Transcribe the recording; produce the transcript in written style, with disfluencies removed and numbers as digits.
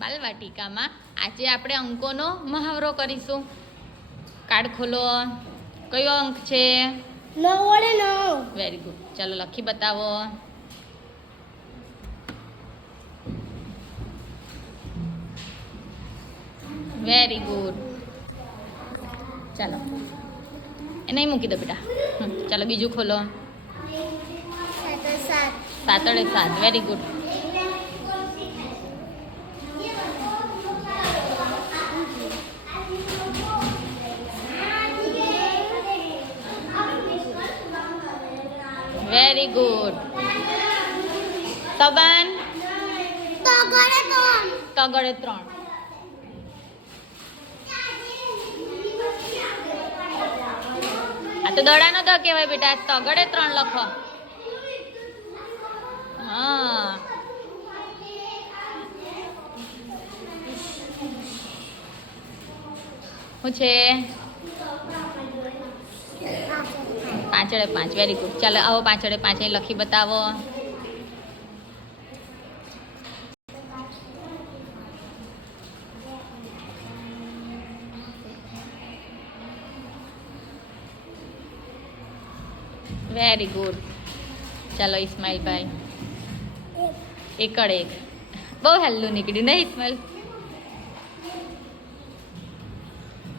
બાલવાટિકામાં આજે આપણે અંકોનો મહાવરો કરીશું. કાર્ડ ખોલો. કયો અંક છે? 9 વડે 9. Very good. ચાલો લખી બતાવો. Very good. ચાલો એ નહીં મૂકી દો બેટા. ચાલો બીજું ખોલો. 7 વડે 7. Very good. Very good. તબન તગડે 3. આ તો દડાનો દ કહેવાય બેટા. તગડે 3 લખો. હા શું છે? 5 વડે 5. Very good. ચાલો આવો 5 વડે 5 અહીં લખી બતાવો. Very good. ચાલો ઇસ્માઇલભાઈ. 1 બહુ હેલ્લું નીકળ્યું નહીં ઇસ્માઇલ?